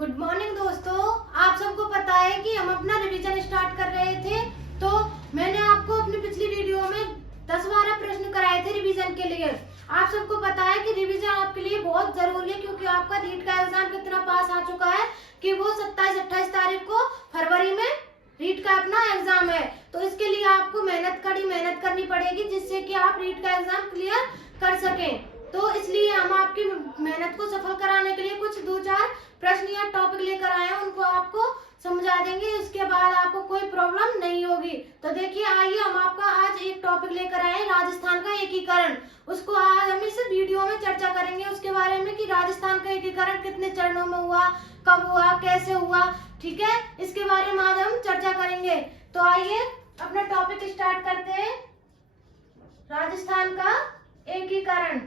Good morning दोस्तों। आप सबको पता है कि हम अपना रिवीजन स्टार्ट कर रहे थे, तो मैंने आपको अपनी पिछली वीडियो में 10-12 प्रश्न कराए थे रिवीजन के लिए। आप सबको पता है कि रिवीजन आपके लिए बहुत जरूरी है, क्योंकि आपका नीट का एग्जाम कितना पास आ चुका है कि वो 27-28 तारीख को फरवरी में नीट का अपना एग्जाम है। तो इसके लिए आपको कड़ी मेहनत करनी पड़ेगी, जिससे कि आप नीट का एग्जाम क्लियर कर सकें। तो इसलिए हम आपकी मेहनत को सफल कराने के लिए कुछ 2-4 प्रश्न या टॉपिक लेकर आए हैं, उनको आपको समझा देंगे। इसके बाद आपको कोई प्रॉब्लम नहीं होगी। तो देखिए, आइए हम आपका आज एक टॉपिक लेकर आए हैं, राजस्थान का एकीकरण। उसको आज हम इस वीडियो में चर्चा करेंगे उसके बारे में कि राजस्थान का एकीकरण कितने चरणों में हुआ, कब हुआ, कैसे हुआ। ठीक है, इसके बारे में आज हम चर्चा करेंगे। तो आइए अपना टॉपिक स्टार्ट करते हैं। राजस्थान का एकीकरण।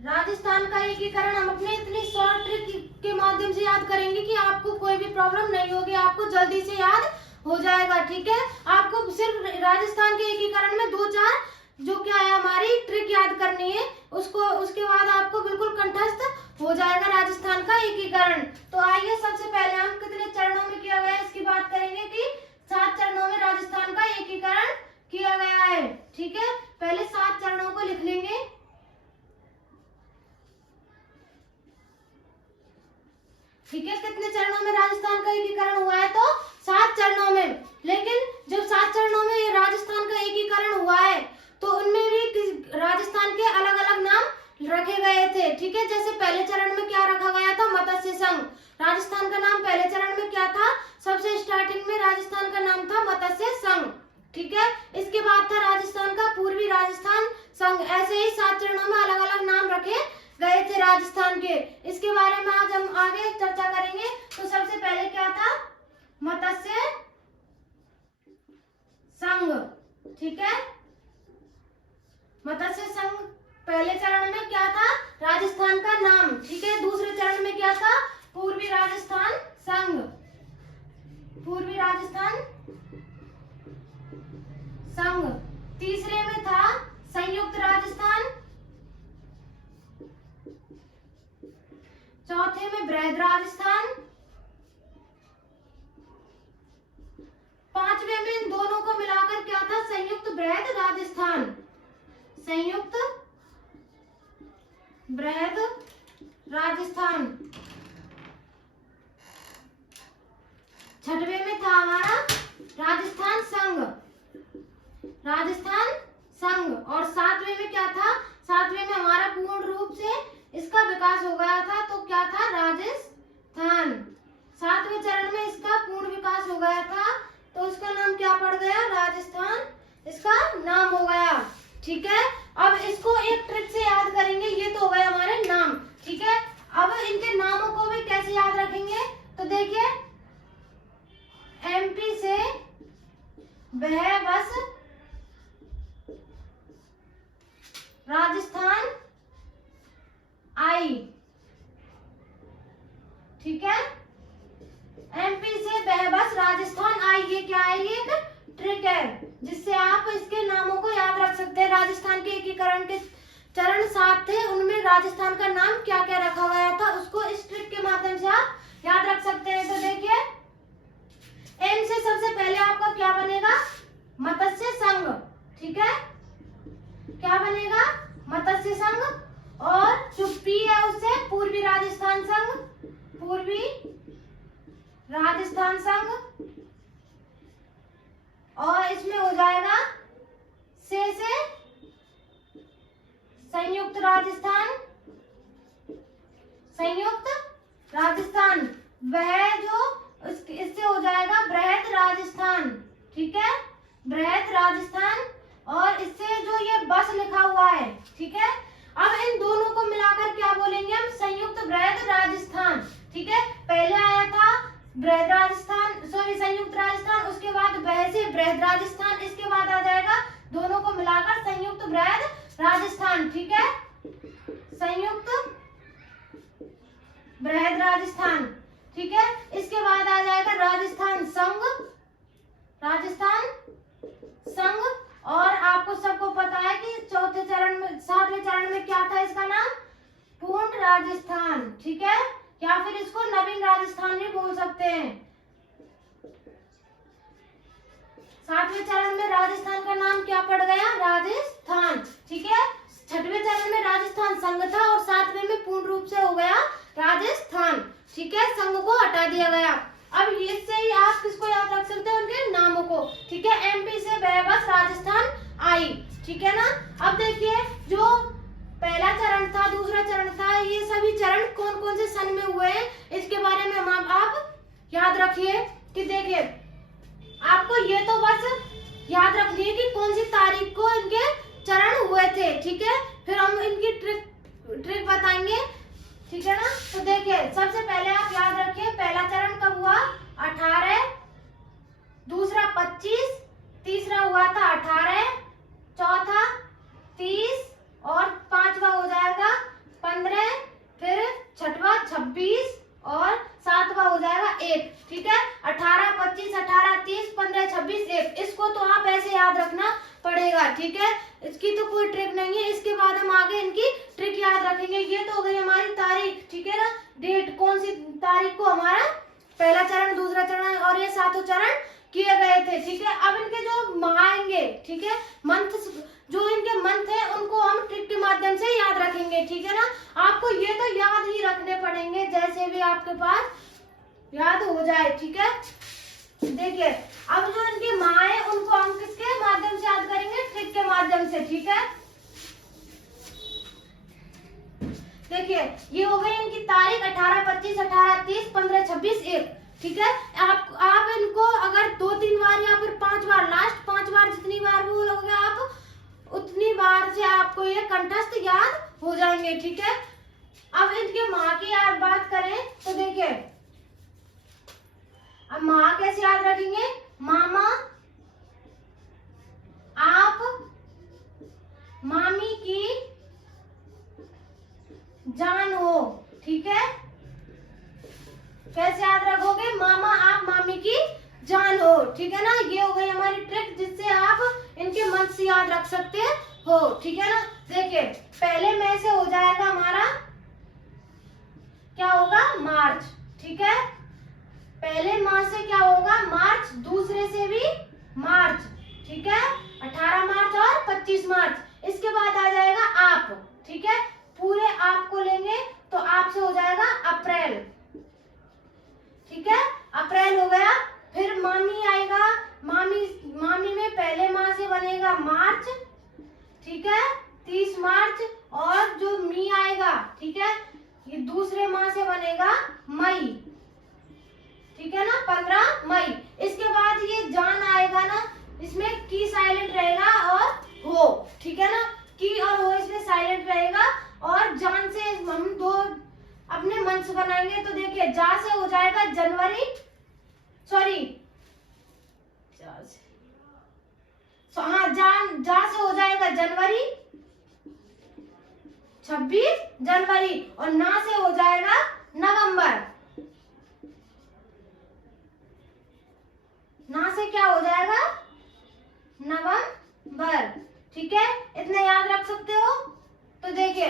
राजस्थान का एकीकरण हम अपने इतनी शॉर्ट ट्रिक के माध्यम से याद करेंगे कि आपको कोई भी प्रॉब्लम नहीं होगी, आपको जल्दी से याद हो जाएगा। ठीक है, आपको सिर्फ राजस्थान के एकीकरण में 2-4 जो क्या है हमारी ट्रिक याद करनी है, उसके बाद आपको बिल्कुल कंठस्थ हो जाएगा राजस्थान का एकीकरण। तो आइए सबसे पहले हम कितने चरणों में किया गया है इसकी बात करेंगे कि 7 चरणों में राजस्थान का एकीकरण किया गया है। ठीक है, पहले 7 चरणों को लिख लेंगे। ठीक है, कितने चरणों में राजस्थान का एकीकरण हुआ है? तो 7 चरणों में। लेकिन जब 7 चरणों में राजस्थान का एकीकरण हुआ है, तो उनमें भी राजस्थान के अलग अलग नाम रखे गए थे। ठीक है, जैसे पहले चरण में क्या रखा गया था? मत्स्य संघ। राजस्थान का नाम पहले चरण में क्या था? सबसे स्टार्टिंग में राजस्थान का नाम था मत्स्य संघ। ठीक है, इसके बाद था राजस्थान का पूर्वी राजस्थान संघ। ऐसे ही 7 चरणों में अलग अलग नाम रखे गए थे राजस्थान के। इसके बारे में आज हम आगे चर्चा करेंगे। तो सबसे पहले क्या था? मत्स्य संघ। ठीक है, मत्स्य संघ पहले चरण में क्या था? राजस्थान का नाम। ठीक है, दूसरे चरण में क्या था? पूर्वी राजस्थान संघ। पूर्वी राजस्थान संघ। तीसरे में था संयुक्त राजस्थान। चौथे में बृहद राजस्थान। पांचवे में इन दोनों को मिलाकर क्या था? संयुक्त बृहद राजस्थान। संयुक्त बृहद राजस्थान। छठवें में था हमारा राजस्थान संघ। राजस्थान संघ। और 7वें में क्या था? 7वें में हमारा पूर्ण रूप से इसका विकास हो गया था, तो क्या था? राजस्थान। 7वें चरण में इसका पूर्ण विकास हो गया था, तो इसका नाम क्या पड़ गया? राजस्थान इसका नाम हो गया। ठीक है, अब इसको एक ट्रिक से याद करेंगे। ये तो हो गए हमारे नाम। ठीक है, अब इनके नामों को भी कैसे याद रखेंगे? तो देखिए, एमपी से वह बस राजस्थान आई। ठीक है, एमपी से वह बस राजस्थान आई। ये क्या है? ये एक ट्रिक है जिससे आप इसके नामों को याद रख सकते हैं। राजस्थान के एकीकरण के चरण 7 थे, उनमें राजस्थान का नाम क्या क्या रखा गया था, उसको इस ट्रिक के माध्यम से आप याद रख सकते हैं। तो देखिए, एम से सबसे पहले आपका क्या बनेगा? मत्स्य संघ। ठीक है, क्या बनेगा? मत्स्य संघ। और जो पी है उससे पूर्वी राजस्थान संघ। पूर्वी राजस्थान संघ। और इसमें हो जाएगा से संयुक्त राजस्थान। संयुक्त राजस्थान। वह जो इससे हो जाएगा बृहद राजस्थान। ठीक है, बृहद राजस्थान। और इससे जो ये बस लिखा हुआ है, ठीक है, अब इन दोनों को मिलाकर क्या बोलेंगे हम? संयुक्त बृहद राजस्थान। ठीक है, पहले आया था बृहद राजस्थान, सॉरी संयुक्त राजस्थान, उसके बाद वह से बृहद राजस्थान, इसके बाद आ जाएगा दोनों को मिलाकर संयुक्त बृहद राजस्थान। ठीक है, संयुक्त बृहद राजस्थान। ठीक है, इसके बाद आ जाएगा राजस्थान संघ। राजस्थान संघ। और आपको सबको पता है कि चौथे चरण में 7वें चरण में क्या था इसका नाम? राजस्थान, ठीक है, या फिर इसको नवीन राजस्थान भी बोल सकते हैं। 7वें चरण में राजस्थान का नाम क्या पड़ गया? राजस्थान, ठीक है। 6वें चरण में राजस्थान संघ था और 7वें में पूर्ण रूप से हो गया राजस्थान, ठीक है, संघ को हटा दिया गया। अब इससे ही आप किसको याद रख सकते हैं? उनके नामों को, ठीक है। एमपी से बस राजस्थान आई, ठीक है ना। अब देखिए जो पहला चरण था, दूसरा चरण था, ये सभी चरण कौन कौन से सन में हुए हैं इसके बारे में हम आप याद रखिए कि देखिए आपको ये तो बस याद रखनी है कि कौन सी तारीख को इनके चरण हुए थे, ठीक है। फिर हम इनकी ट्रिक बताएंगे, ठीक है ना। तो देखिए सबसे पहले आप याद रखिए पहला चरण कब हुआ? 18, दूसरा 25, तीसरा हुआ था 18, चौथा 30 और पांचवा हो जाएगा 15, फिर छठवा 26 और सातवा हो जाएगा 1, ठीक है। 18, 25, 18, 30, 15, 26, 1, इसको तो आप ऐसे याद रखना पड़ेगा, ठीक है। इसकी तो कोई ट्रिक नहीं है। इसके बाद हम आगे इनकी ट्रिक याद रखेंगे। ये तो हो गई हमारी तारीख, ठीक है ना, डेट, कौन सी तारीख को हमारा पहला चरण, दूसरा चरण और ये 7 चरण किए गए थे, ठीक है। अब इनके जो माह आएंगे, ठीक है, मंथ, जो इनके मंथ है उनको हम ट्रिक के माध्यम से याद रखेंगे, ठीक है ना। आपको ये तो याद ही रखने पड़ेंगे जैसे भी आपके पास याद हो जाए, ठीक है। देखिए अब जो इनकी माँ है उनको हम किसके माध्यम से याद करेंगे? ट्रिक के माध्यम से, ठीक है। देखिए ये हो गई इनकी तारीख 18, 25, 18, 30, 15, 26, 1, ठीक है। आप इनको अगर 2-3 बार या फिर 5 बार, लास्ट 5 बार जितनी बार बोलोगे आप उतनी बार से आपको ये कंठस्थ याद हो जाएंगे, ठीक है। अब इनके माँ की याद बात करें तो देखिए अब माँ कैसे याद रखेंगे? मामा, आप, मामी की जान हो, ठीक है। कैसे याद रखोगे? मामा, आप, मामी की जान हो, ठीक है ना। ये हो गई हमारी ट्रिक जिससे आप इनके मन से याद रख सकते हो, ठीक है ना। देखिए पहले में से हो जाएगा हमारा क्या होगा? मार्च, ठीक है। पहले माह से क्या होगा? मार्च, दूसरे से भी मार्च, ठीक है, 18 मार्च और 25 मार्च। इसके बाद आ जाएगा आप, ठीक है, पूरे आप को लेंगे तो आप से हो जाएगा अप्रैल, ठीक है, अप्रैल हो गया। फिर मामी आएगा, मामी में पहले माह से बनेगा मार्च, ठीक है, 30 मार्च, और जो मी आएगा, ठीक है, ये दूसरे माह से बनेगा मई, ठीक है ना, 15 मई। इसके बाद ये जान आएगा ना, इसमें की साइलेंट रहेगा और हो, ठीक है ना, की और हो इसमें साइलेंट रहेगा। और जान से हम दो अपने मन से बनाएंगे तो देखिए जा से हो जाएगा जनवरी, सॉरी हाँ, जा से हो जाएगा जनवरी, 26 जनवरी, और ना से हो जाएगा नवंबर, ना से क्या हो जाएगा? नवंबर, ठीक है, इतने याद रख सकते हो। तो देखिए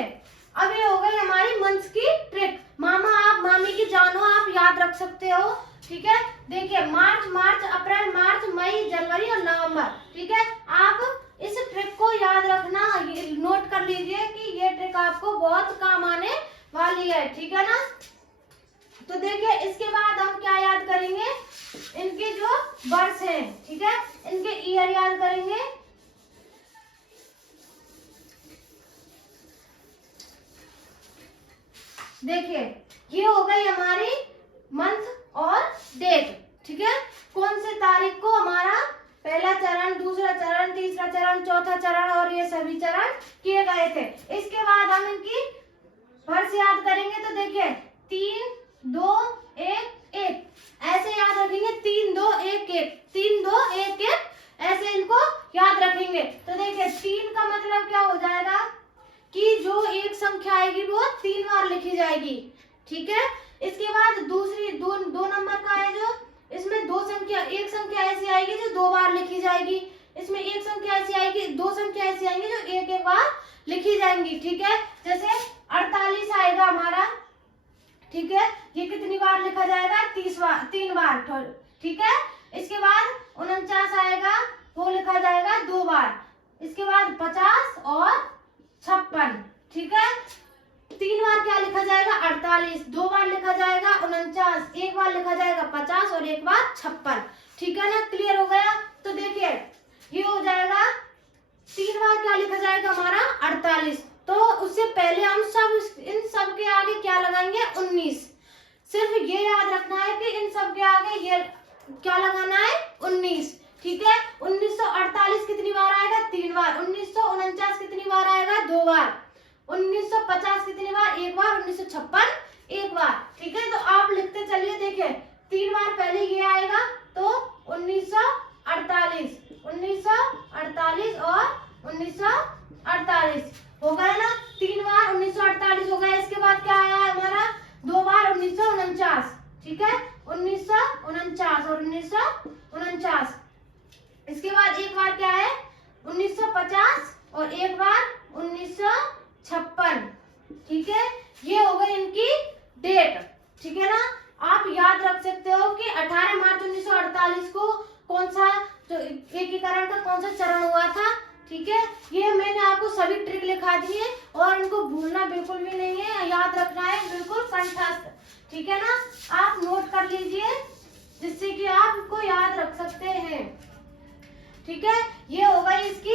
अब ये हो गई हमारी मंथ्स की ट्रिक। मामा, आप, मामी की जानो आप याद रख सकते हो, ठीक है। देखिए मार्च, अप्रैल, मार्च, मई, जनवरी और नवंबर, ठीक है। आप इस ट्रिक को याद रखना, नोट कर लीजिए कि ये ट्रिक आपको बहुत काम आने वाली है, ठीक है ना। तो देखिए इसके बाद हम क्या याद करेंगे? इनके जो वर्ष हैं, ठीक है, इनके ईयर याद करेंगे। देखिए ये हो गई हमारी मंथ और डेट, ठीक है, कौन से तारीख को हमारा पहला चरण, दूसरा चरण, तीसरा चरण, चौथा चरण और ये सभी चरण किए गए थे। इसके बाद हम इनकी वर्ष याद करेंगे तो देखिए 3, 2, 1, 1 ऐसे याद रखेंगे, 3, 2, 1, 1, 3, 2, 1, 1 ऐसे इनको याद रखेंगे। तो देखिए 3 का मतलब क्या हो जाएगा कि जो एक संख्या आएगी वो 3 बार लिखी जाएगी, ठीक है। इसके बाद दूसरी दो नंबर का है जो, इसमें एक संख्या ऐसी आएगी जो 2 बार लिखी जाएगी, इसमें एक संख्या ऐसी आएगी, 2 संख्या ऐसी आएंगी जो एक बार लिखी जाएंगी, ठीक है। जैसे 48 आएगा हमारा लिखा जाएगा 3 बार, ठीक है। इसके बाद 49 आएगा, वो लिखा जाएगा 2 बार। इसके बाद 50 और 56, ठीक है। 3 बार क्या लिखा जाएगा 48, 2 बार लिखा जाएगा 49, 1 बार लिखा जाएगा 50 और 1 बार 56, ठीक है ना। क्लियर हो गया। तो देखिए ये हो जाएगा 3 बार क्या लिखा जाएगा हमारा 48। तो उससे पहले हम इन सब के आगे क्या लगाएंगे 19। सिर्फ ये याद रखना है कि इन सब के आगे ये क्या लगाना है 19, ठीक है। 1948 कितनी बार आएगा 3 बार। 1949 कितनी बार आएगा 2 बार। 1950 कितनी बार 1 बार। 1956 1 बार, ठीक है। तो आप लिखते चलिए। देखिए 3 बार पहले ये आएगा तो 1948, 1948 और 1948 हो गया ना। 3 बार 1948 हो गया। इसके बाद क्या आया हमारा 2 बार 1949, ठीक है। 1949 और 1949। इसके बाद 1 बार क्या है 1950 और 1 बार 1956, ठीक है। ये हो गई इनकी डेट, ठीक है ना। आप याद रख सकते हो कि 18 मार्च 1948 को कौन सा जो एकीकरण का कौन सा चरण हुआ था, ठीक है। ये मैंने आपको सभी ट्रिक लिखा दी है और इनको भूलना बिल्कुल भी नहीं है, याद रखना है बिल्कुल कंठस्थ, ठीक है ना। आप नोट कर लीजिए जिससे कि आप इसको याद रख सकते हैं, ठीक है। ये होगा इसकी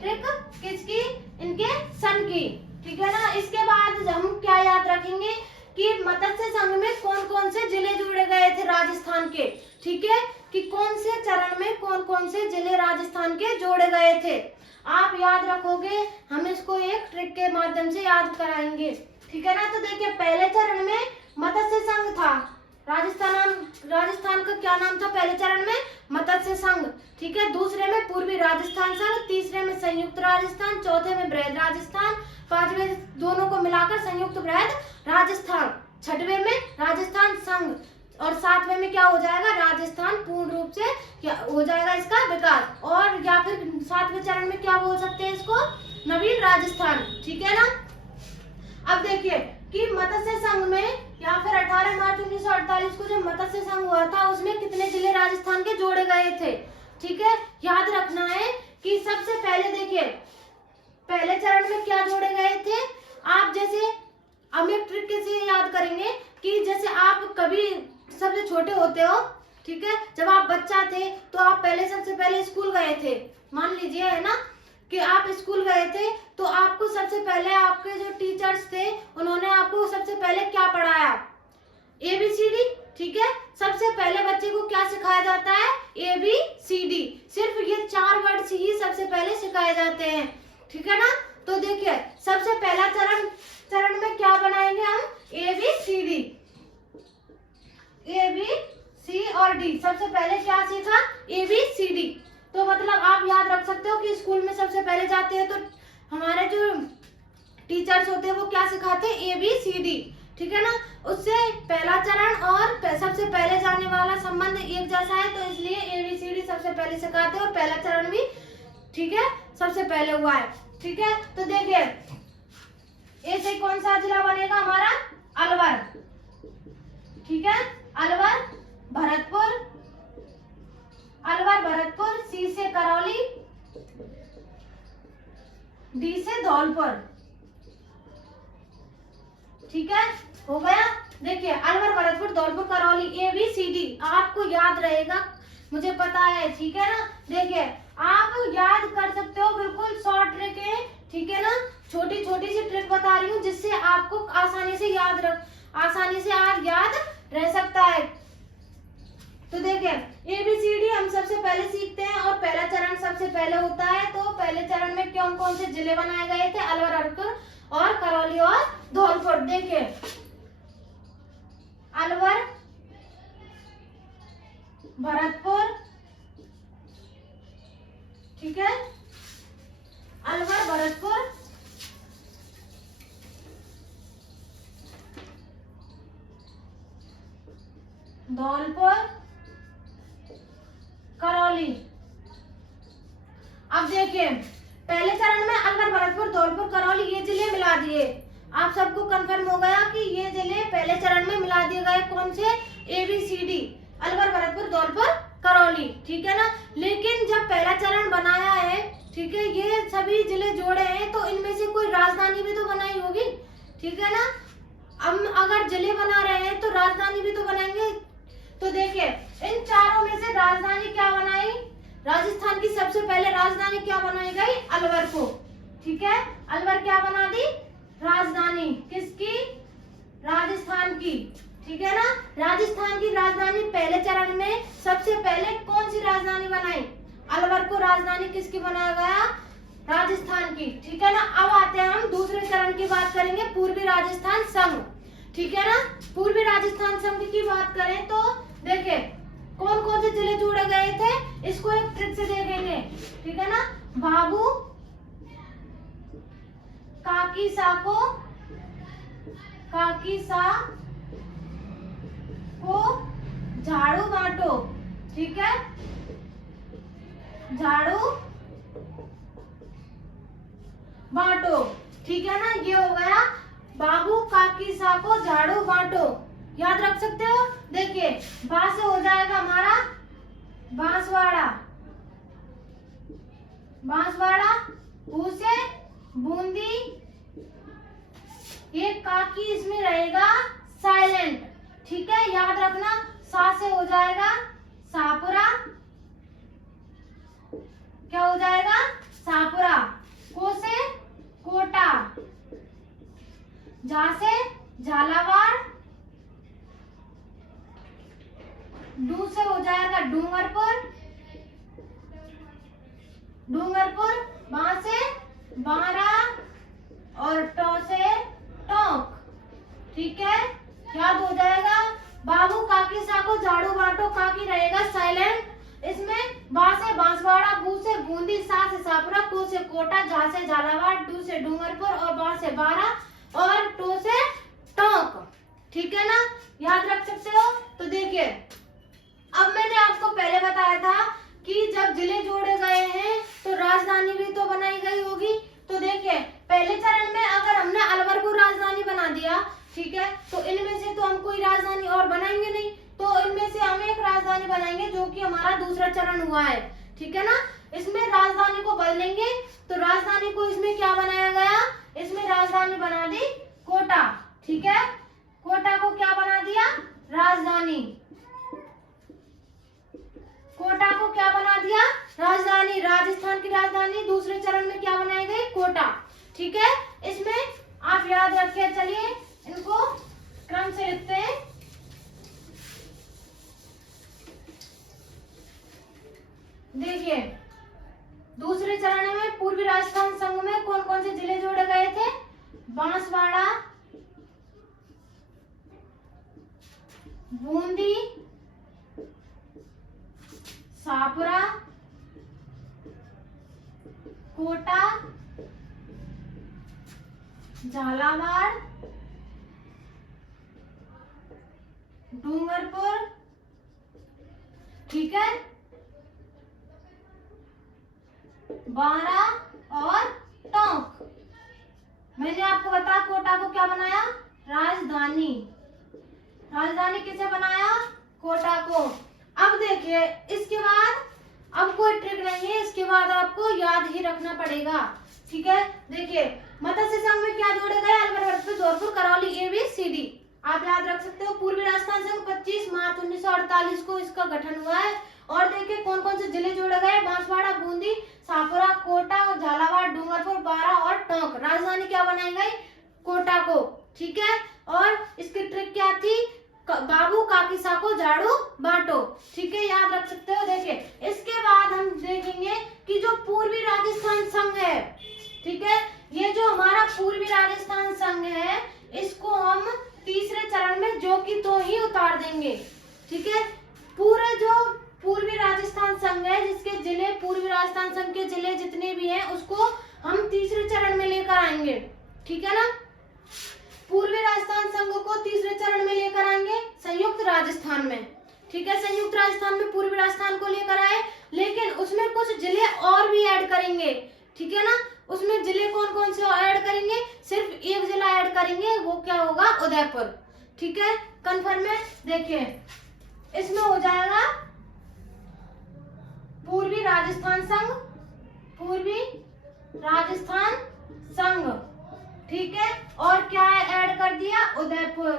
ट्रिक, किसकी इनके सन की, ठीक है ना। इसके बाद हम क्या याद रखेंगे कि मत्स्य संघ में कौन कौन से जिले जोड़े गए थे राजस्थान के, ठीक है। कि कौन से चरण में कौन कौन से जिले राजस्थान के जोड़े गए थे, आप याद रखोगे। हम इसको एक ट्रिक के माध्यम से याद कराएंगे, ठीक है ना। तो देखिए पहले चरण में मत्स्य संघ था, राजस्थान का क्या नाम था पहले चरण में मत्स्य संघ, ठीक है। दूसरे में पूर्वी राजस्थान संघ, तीसरे में संयुक्त राजस्थान, चौथे में बृहद राजस्थान, पांचवें दोनों को मिलाकर संयुक्त बृहद राजस्थान, छठवें में राजस्थान संघ और 7वें में क्या हो जाएगा राजस्थान पूर्ण रूप से क्या हो जाएगा इसका विकास। और या फिर 7वें चरण में क्या बोल सकते हैं इसको नवीन राजस्थान, ठीक है ना। अब देखिए कि मत्स्य संघ में या फिर 18 मार्च 1948 को जब मत्स्य संघ हुआ था उसमें कितने जिले राजस्थान के जोड़े गए थे, ठीक है। याद रखना है कि सबसे पहले देखिए पहले चरण में क्या जोड़े गए थे। आप जैसे हम एक ट्रिक कैसे याद करेंगे कि जैसे आप कभी सबसे छोटे होते हो, ठीक है। जब आप बच्चा थे तो आप सबसे पहले स्कूल गए थे, मान लीजिए है ना कि आप स्कूल गए थे तो आपको सबसे पहले आपके जो टीचर्स थे उन्होंने आपको सबसे पहले क्या पढ़ाया ABCD, ठीक है। सबसे पहले बच्चे को क्या सिखाया जाता है ABCD, सिर्फ ये 4 वर्ड ही सबसे पहले सिखाए जाते हैं, ठीक है ना। तो देखिए सबसे पहला चरण में क्या बनाएंगे हम ABCD, A B C और D। सबसे पहले क्या सीखा ABCD। तो मतलब आप याद रख सकते हो कि स्कूल में सबसे पहले जाते हैं तो हमारे जो टीचर्स होते हैं वो क्या सिखाते हैं ABCD, ठीक है ना। उससे पहला चरण और सबसे पहले जाने वाला संबंध एक जैसा है तो इसलिए ABCD सबसे पहले सिखाते हैं और पहला चरण भी, ठीक है, सबसे पहले हुआ है, ठीक है। तो देखिए ऐसे कौन सा जिला बनेगा हमारा अलवर, ठीक है। अलवर भरतपुर, C से करौली, D से धौलपुर, ठीक है, हो गया। देखिए अलवर भरतपुर धौलपुर करौली ABCD आपको याद रहेगा, मुझे पता है, ठीक है ना। देखिए आप याद कर सकते हो, बिल्कुल शॉर्ट ट्रिक है, ठीक है ना। छोटी छोटी सी ट्रिक बता रही हूँ जिससे आपको आसानी से याद रह सकता है। तो देखिए ABCD हम सबसे पहले सीखते हैं और पहला चरण सबसे पहले होता है। तो पहले चरण में कौन कौन से जिले बनाए गए थे अलवर भरतपुर और करौली और धौलपुर। देखिए अलवर भरतपुर, ठीक है, अलवर भरतपुर धौलपुर करौली। अब देखिए पहले चरण में अलवर भरतपुर धौलपुर करौली ये जिले मिला दिए। आप सबको कंफर्म हो गया कि ये जिले पहले चरण में मिला दिए गए। कौन से? ABCD, अलवर, भरतपुर, धौलपुर, करौली। ठीक है ना। लेकिन जब पहला चरण बनाया है, ठीक है, ये सभी जिले जोड़े हैं, तो इनमें से कोई राजधानी भी तो बनाई होगी। ठीक है ना। हम अगर जिले बना रहे हैं तो राजधानी भी तो बनाएंगे। तो देखिए, इन चारों में से राजधानी क्या बनाई? राजस्थान की सबसे पहले राजधानी क्या बनाई गई? अलवर को। ठीक है, अलवर क्या बना दी? राजधानी। किसकी? राजस्थान की। ठीक है ना। राजस्थान की राजधानी पहले चरण में सबसे पहले कौन सी राजधानी बनाई? अलवर को राजधानी किसकी बनाया गया? राजस्थान की। ठीक है ना। अब आते हैं हम दूसरे चरण की बात करेंगे, पूर्वी राजस्थान संघ। ठीक है ना। पूर्वी राजस्थान संघ की बात करें तो देखिए, कौन कौन से जिले जोड़े गए थे, इसको एक ट्रिक से देखेंगे। ठीक है ना। बाबू काकीसा को झाड़ू बांटो। ठीक है, झाड़ू बांटो। ठीक है ना। ये हो गया बाबू काकीसा को झाड़ू बांटो। याद रख सकते हो। देखिए, बा से हो जाएगा हमारा बांसवाड़ा, बू से बूंदी, ये काकी इसमें रहेगा साइलेंट। ठीक है, याद रखना। सा से हो जाएगा सापुरा, क्या हो जाएगा? सापुरा। को से कोटा, जा से झालावाड़, डू से हो जाएगा डूंगरपुर, बा से बारा और टो से टोंक। ठीक है, याद हो जाएगा। बाबू काकीसा को झाड़ू बांटो, काकी रहेगा साइलेंट। इसमें बा से बांसवाड़ा, बू से बूंदी, सा से सापुरा, को से कोटा, झा से झालावाड़, डू से डूंगरपुर और बा से बारा और टो से टोंक। ठीक है ना। याद रख सकते हो। तो देखिए, अब मैंने आपको पहले बताया था कि जब जिले जोड़े गए हैं तो राजधानी भी तो बनाई गई होगी। तो देखिए, पहले चरण में अगर हमने अलवर को राजधानी बना दिया, ठीक है, तो इनमें से तो हम कोई राजधानी और बनाएंगे नहीं, तो इनमें से हम एक राजधानी बनाएंगे जो कि हमारा दूसरा चरण हुआ है। ठीक है ना। इसमें राजधानी को बदलेंगे, तो राजधानी को इसमें क्या बनाया गया? इसमें राजधानी बना दी कोटा। ठीक है, कोटा को क्या बना दिया? राजधानी। कोटा को क्या बना दिया? राजधानी। राजस्थान की राजधानी दूसरे चरण में क्या बनाई गई? कोटा। ठीक है, इसमें आप याद रखिए। चलिए इनको क्रम से लिखते हैं। देखिए, दूसरे चरण में पूर्वी राजस्थान संघ में कौन कौन से जिले जोड़े गए थे? बांसवाड़ा, बूंदी, सापुरा, कोटा, झालावाड़, डूंगरपुर। ठीक है, बारा और टोंक। मैंने आपको बताया कोटा को क्या बनाया? राजधानी। राजधानी किसे बनाया? कोटा को। अब देखिए, इसके बाद अब कोई ट्रिक नहीं है, इसके बाद आपको याद ही रखना पड़ेगा। ठीक है, देखिए, मत्स्य संघ में क्या जोड़े गए? अलवर, भरतपुर, धौलपुर, करौली, ABCD। आप याद रख सकते हो। पूर्वी राजस्थान संघ 25 मार्च 1948 को इसका गठन हुआ है। और देखिए, कौन कौन से जिले जोड़े गए? बांसवाड़ा, बूंदी, सापुरा, कोटा, झालावाड़, डूंगरपुर, बारा और टोंक। राजधानी क्या बनाई गई? कोटा को। ठीक है, और इसकी ट्रिक क्या थी? बाबू काकीसा को झाड़ू बांटो। ठीक है, याद रख सकते हो। देखिए, इसके बाद हम देखेंगे कि जो पूर्वी राजस्थान संघ है, ठीक है, ये जो हमारा पूर्वी राजस्थान संघ है, इसको हम तीसरे चरण में जो की तो ही उतार देंगे। ठीक है, पूरे जो पूर्वी राजस्थान संघ है, जिसके जिले पूर्वी राजस्थान संघ के जिले जितने भी हैं, उसको हम तीसरे चरण में लेकर आएंगे। ठीक है ना। पूर्वी राजस्थान संघ को तीसरे चरण में लेकर आएंगे संयुक्त राजस्थान में। ठीक है, संयुक्त राजस्थान में पूर्वी राजस्थान को लेकर आए, लेकिन उसमें कुछ जिले और भी ऐड करेंगे। ठीक है ना। उसमें जिले कौन कौन से ऐड करेंगे? सिर्फ एक जिला ऐड करेंगे वो क्या होगा, उदयपुर। ठीक है, कंफर्म है। देखिए इसमें हो जाएगा पूर्वी राजस्थान संघ, पूर्वी राजस्थान संघ। ठीक है, और क्या ऐड कर दिया, उदयपुर,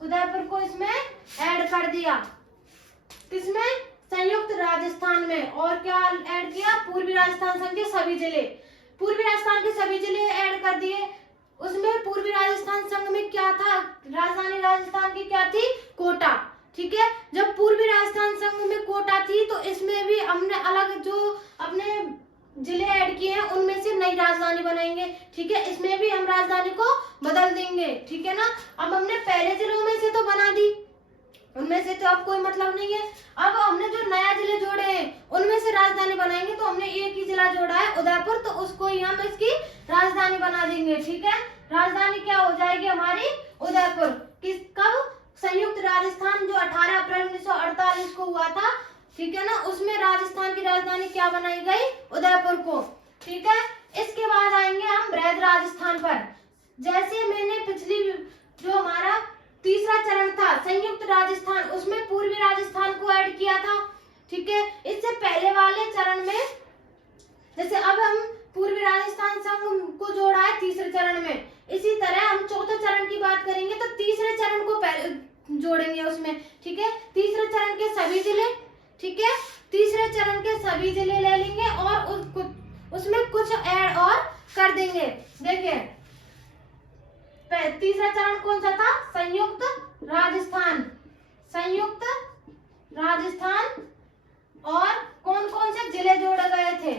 उदयपुर को इसमें ऐड कर दिया। किसमें, संयुक्त राजस्थान में। और क्या ऐड किया, पूर्वी राजस्थान संघ के सभी जिले, पूर्वी राजस्थान के सभी जिले ऐड कर दिए। उसमें पूर्वी राजस्थान संघ में क्या था, राजधानी राजस्थान की क्या थी, कोटा। ठीक है, जब पूर्वी राजस्थान संघ में कोटा थी तो इसमें भी हमने अलग जो अपने जिले ऐड किए हैं उनमें से नई राजधानी बनाएंगे। ठीक है, इसमें भी हम राजधानी को बदल देंगे। ठीक है ना, अब हमने पहले जिलों में से तो बना दी, उनमें से तो अब कोई मतलब नहीं है। अब हमने जो नया जिले जोड़े हैं उनमें से राजधानी बनाएंगे, तो हमने एक ही जिला जोड़ा है उदयपुर, तो उसको ही हम इसकी राजधानी बना देंगे। ठीक है, राजधानी क्या हो जाएगी हमारी, उदयपुर। किस, कब, संयुक्त राजस्थान जो 18 अप्रैल 1948 को हुआ था, ठीक है ना, उसमें राजस्थान की राजधानी क्या बनाई गई, उदयपुर को। ठीक है, इसके बाद आएंगे हम बृहद राजस्थान पर। जैसे मैंने पिछली जो हमारा तीसरा चरण था संयुक्त राजस्थान, उसमें पूर्वी राजस्थान को ऐड किया था। ठीक है, इससे पहले वाले चरण में जैसे अब हम पूर्वी राजस्थान संघ को जोड़ा है तीसरे चरण में, इसी तरह हम चौथे चरण की बात करेंगे तो तीसरे चरण को पहले जोड़ेंगे उसमें। ठीक है, तीसरे चरण के सभी जिले, ठीक है, तीसरे चरण के सभी जिले ले लेंगे और उसमें कुछ ऐड और कर देंगे। देखिए तीसरा चरण कौन सा था, संयुक्त राजस्थान, संयुक्त राजस्थान। और कौन कौन से जिले जोड़े गए थे,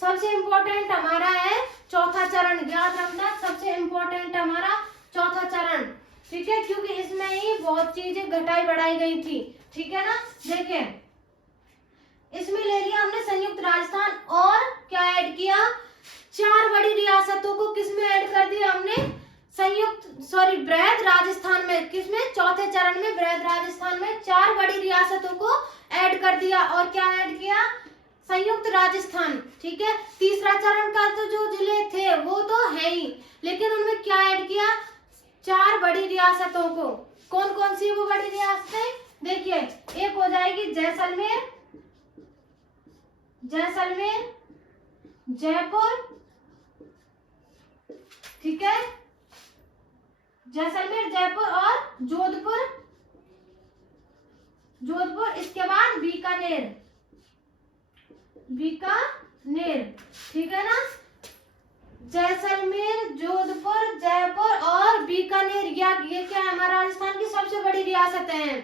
सबसे इंपॉर्टेंट हमारा है चौथा चरण, याद रखना सबसे इंपॉर्टेंट हमारा चौथा चरण। ठीक है, क्योंकि इसमें ही बहुत चीजें घटाई बढ़ाई गई थी। ठीक है ना, देखिए इसमें ले लिया हमने संयुक्त राजस्थान और क्या ऐड किया, 4 बड़ी रियासतों को किसमें ऐड कर दिया हमने, बृहद राजस्थान में। किसमें, चौथे चरण में बृहद राजस्थान में 4 बड़ी रियासतों को ऐड कर दिया। और क्या ऐड किया, संयुक्त राजस्थान। ठीक है, तीसरा चरण का तो जो जिले थे वो तो है ही, लेकिन उनमें क्या ऐड किया, 4 बड़ी रियासतों को। कौन कौन सी वो बड़ी रियासतें, देखिए एक हो जाएगी जैसलमेर, जैसलमेर, जयपुर। ठीक है, जैसलमेर, जयपुर और जोधपुर, जोधपुर। इसके बाद बीकानेर, बीकानेर। ठीक है ना, जैसलमेर, जोधपुर, जयपुर और बीकानेर, ये क्या है, हमारा राजस्थान की सबसे बड़ी रियासतें हैं।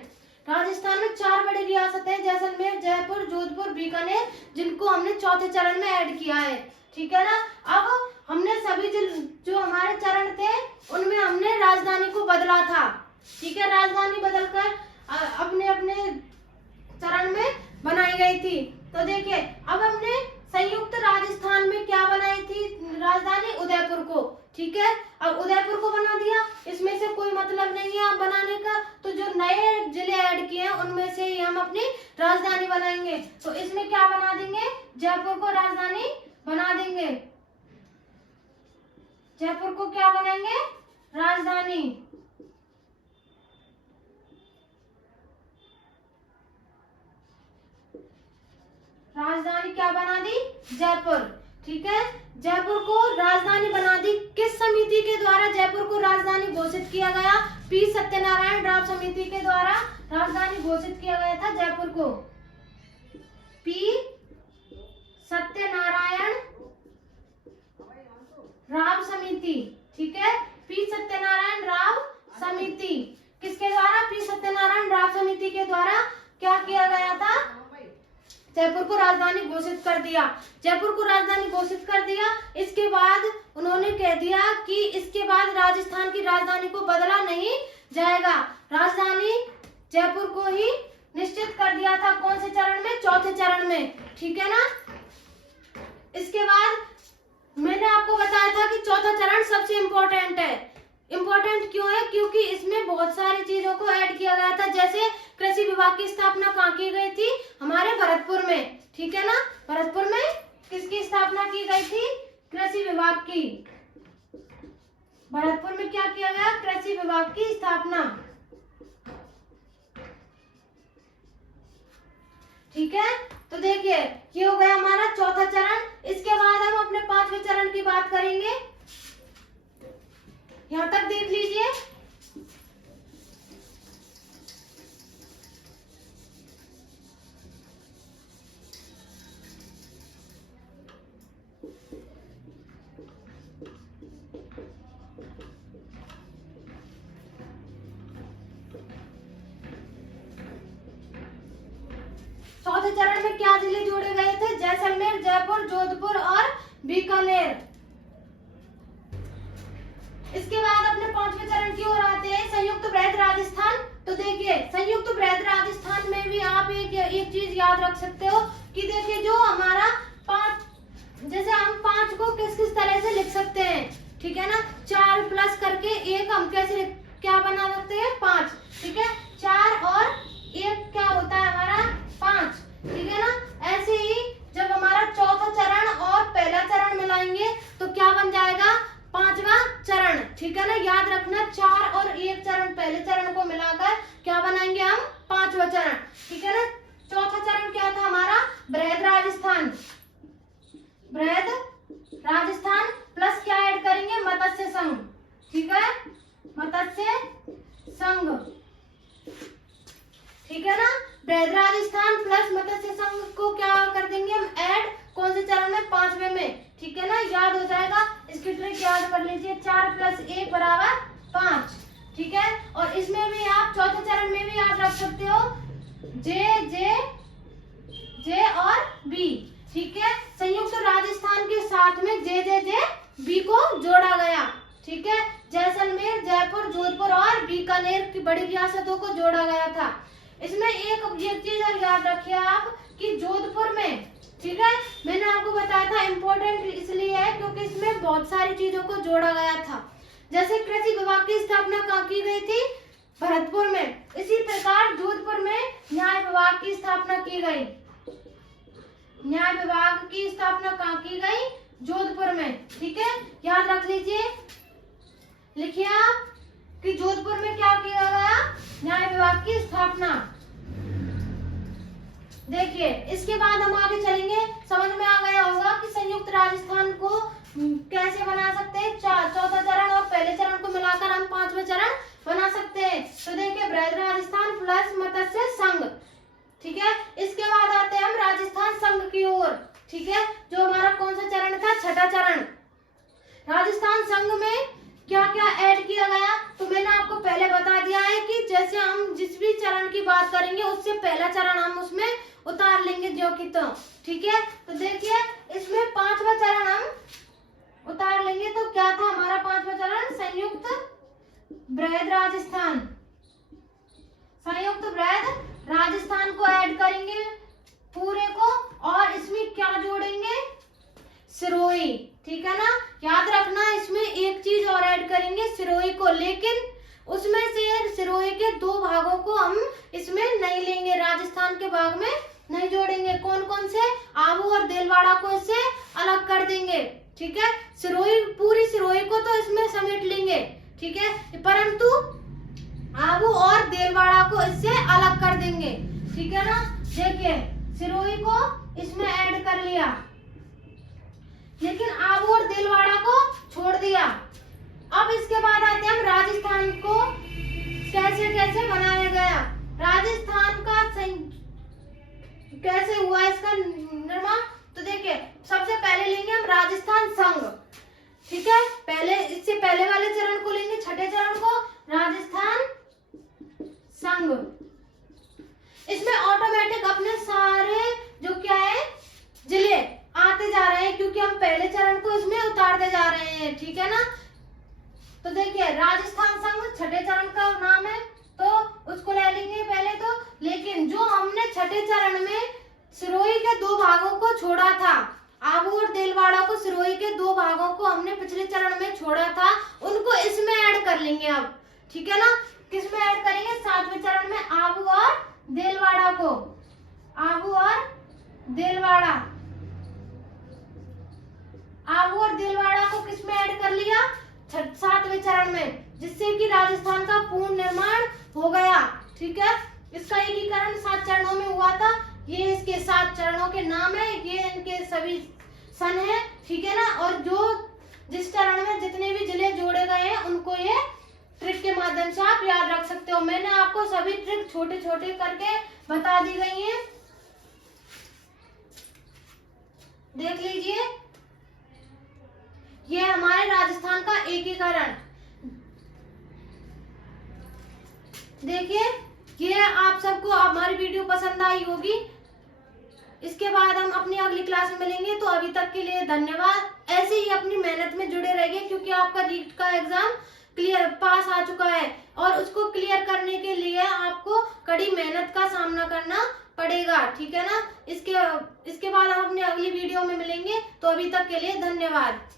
राजस्थान में 4 बड़ी रियासतें, जैसलमेर, जयपुर, जोधपुर, बीकानेर, जिनको हमने चौथे चरण में ऐड किया है। ठीक है ना, अब हमने सभी जो हमारे चरण थे उनमें हमने राजधानी को बदला था। ठीक है, राजधानी बदलकर अपने अपने चरण में बनाई गई थी। तो देखिए अब हमने संयुक्त राजस्थान में क्या बनाई थी राजधानी, उदयपुर को। ठीक है, अब उदयपुर को बना दिया, इसमें से कोई मतलब नहीं है बनाने का, तो जो नए जिले ऐड किए हैं उनमें से ही हम अपनी राजधानी बनाएंगे। तो इसमें क्या बना देंगे, जयपुर को राजधानी बना देंगे। जयपुर को क्या बनाएंगे, राजधानी। राजधानी क्या बना दी, जयपुर। ठीक है, जयपुर को राजधानी बना दी। किस समिति के द्वारा जयपुर को राजधानी घोषित किया गया, पी सत्यनारायण राव समिति के द्वारा राजधानी घोषित किया गया था जयपुर को, पी सत्यनारायण राव समिति। ठीक है, पी सत्यनारायण राव समिति किसके द्वारा, पी सत्यनारायण राव समिति के द्वारा क्या किया गया था, जयपुर को राजधानी घोषित कर दिया। जयपुर को राजधानी घोषित कर दिया। इसके बाद उन्होंने कह दिया कि इसके बाद राजस्थान की राजधानी को बदला नहीं जाएगा, राजधानी जयपुर को ही निश्चित कर दिया था। कौन से चरण में, चौथे चरण में। ठीक है ना, इसके बाद मैंने आपको बताया था कि चौथा चरण सबसे इम्पोर्टेंट है। इम्पोर्टेंट क्यों है, क्योंकि इसमें बहुत सारी चीजों को ऐड किया गया था। जैसे कृषि विभाग की स्थापना कहाँ की गई थी, हमारे भरतपुर में। ठीक है ना, भरतपुर में किसकी स्थापना की गई थी, कृषि विभाग की। भरतपुर में क्या किया गया? कृषि विभाग की स्थापना। ठीक है, तो देखिए ये हो गया हमारा चौथा चरण। इसके बाद हम अपने पांचवें चरण की बात करेंगे। यहां तक देख लीजिए। चौथे चरण में क्या जिले जोड़े गए थे? जैसलमेर, जयपुर, जोधपुर और बीकानेर। इसके बाद अपने पांचवें चरण की ओर आते हैं, संयुक्त वृहद राजस्थान। तो देखिए संयुक्त वृहद राजस्थान में भी आप एक चीज याद रख सकते हो कि देखिए जो हमारा जैसे हम 5 को किस किस तरह से लिख सकते हैं, ठीक है ना। 4 प्लस करके 1 हम कैसे क्या बना सकते हैं? 5। ठीक है, 4 और 1 क्या होता है हमारा? 5। ठीक है ना। ऐसे ही जब हमारा चौथा चरण और पहला चरण मिलाएंगे तो क्या बन जाएगा? पांचवा चरण। ठीक है ना, याद रखना 4 और 1 चरण पहले चरण को मिलाकर क्या बनाएंगे हम? पांचवा चरण। ठीक है ना। चौथा चरण क्या था हमारा? वृहद राजस्थान। वृहद राजस्थान प्लस क्या ऐड करेंगे? मत्स्य संघ। ठीक है, मत्स्य संघ। ठीक है ना। वृहद राजस्थान प्लस मत्स्य संघ को क्या कर देंगे हम? ऐड कौन से चरण में? पांचवे में। ठीक है ना, याद हो जाएगा। इसकी ट्रिक याद कर लीजिए, 4 + 1 = 5। ठीक है, और इसमें भी आप चौथे चरण में भी याद रख सकते हो जे और बी। ठीक है, संयुक्त राजस्थान के साथ में जे बी को जोड़ा गया। ठीक है, जैसलमेर, जयपुर, जोधपुर और बीकानेर की बड़ी रियासतों को जोड़ा गया था। इसमें एक चीज और याद रखिए आप कि जोधपुर में, ठीक है, मैंने आपको बताया था इम्पोर्टेंट इसलिए है क्योंकि इसमें बहुत सारी चीजों को जोड़ा गया था। जैसे कृषि विभाग की स्थापना कहाँ की गई थी? भरतपुर में। इसी प्रकार जोधपुर में न्याय विभाग की स्थापना की गई। न्याय विभाग की स्थापना कहाँ की गई? जोधपुर में। ठीक है, याद रख लीजिए। लिखिए आप कि जोधपुर में क्या किया गया? न्याय विभाग की स्थापना। देखिए इसके बाद हम आगे चलेंगे। समझ में आ गया होगा कि संयुक्त राजस्थान को कैसे बना सकते हैं। चौथा चरण और पहले चरण को मिलाकर हम पांचवें चरण बना सकते हैं। तो देखिए वृहद राजस्थान प्लस मत्स्य संघ। ठीक है, इसके बाद आते हैं हम राजस्थान संघ की ओर। ठीक है, जो हमारा कौन सा चरण था? छठा चरण। राजस्थान संघ में क्या क्या ऐड किया गया? तो मैंने आपको पहले बता दिया है कि जैसे हम जिस भी चरण की बात करेंगे उससे पहला चरण हम उसमें उतार लेंगे जो कि तो। ठीक है, तो देखिए इसमें पांचवा चरण हम उतार लेंगे। तो क्या था हमारा पांचवा चरण? संयुक्त वृहद राजस्थान। संयुक्त वृहद राजस्थान को ऐड करेंगे पूरे को, और इसमें क्या जोड़ेंगे? सिरोही। ठीक है ना, याद रखना इसमें एक चीज और ऐड करेंगे, सिरोही को। लेकिन उसमें से सिरोही के 2 भागों को हम इसमें नहीं लेंगे, राजस्थान के भाग में नहीं जोड़ेंगे। कौन कौन से? आबू और देलवाड़ा को इससे अलग कर देंगे। ठीक है, सिरोही, पूरी सिरोही को तो इसमें समेट लेंगे। ठीक है, परंतु आबू और देलवाड़ा को इससे अलग कर देंगे। ठीक है ना, देखिए सिरोही को इसमें ऐड कर लिया, लेकिन आबू और देलवाड़ा को छोड़ दिया। अब इसके बाद आते हैं हम राजस्थान को कैसे कैसे बनाया गया। राजस्थान का कैसे हुआ इसका निर्माण? तो देखिए सबसे पहले लेंगे हम राजस्थान संघ। ठीक है, पहले इससे पहले वाले चरण को लेंगे, छठे चरण को, राजस्थान संघ। इसमें ऑटोमेटिक अपने सारे जो क्या है जिले आते जा रहे हैं क्योंकि हम पहले चरण को इसमें उतारते जा रहे हैं। ठीक है ना, तो देखिए राजस्थान संघ छठे चरण का नाम है तो उसको ले लेंगे पहले तो। लेकिन जो हमने छठे चरण में सिरोही के 2 भागों को छोड़ा था, आबू और देलवाड़ा को, सिरोही के 2 भागों को हमने पिछले चरण में छोड़ा था, उनको इसमें ऐड कर लेंगे अब। ठीक है ना, किसमें ऐड करेंगे? 7वें चरण में आबू और देलवाड़ा को। आबू और देलवाड़ा, आबू और देलवाड़ा को किसमें ऐड कर लिया? 7वें चरण में, जिससे कि राजस्थान का पूर्ण निर्माण हो गया। ठीक है, इसका एकीकरण 7 चरणों में हुआ था। ये इसके 7 चरणों के नाम है, ये इनके सभी सन है। ठीक है ना, और जिस चरण में जितने भी जिले जोड़े गए हैं उनको ये ट्रिक के माध्यम से आप याद रख सकते हो। मैंने आपको सभी ट्रिक छोटे छोटे करके बता दी गई हैं, देख लीजिए। ये हमारे राजस्थान का एकीकरण, देखिए। ये आप सबको हमारी वीडियो पसंद आई होगी। इसके बाद हम अपनी अगली क्लास में मिलेंगे, तो अभी तक के लिए धन्यवाद। ऐसे ही अपनी मेहनत में जुड़े रहिए, क्योंकि आपका रीट का एग्जाम क्लियर पास आ चुका है और उसको क्लियर करने के लिए आपको कड़ी मेहनत का सामना करना पड़ेगा। ठीक है ना, इसके बाद हम अपनी अगली वीडियो में मिलेंगे, तो अभी तक के लिए धन्यवाद।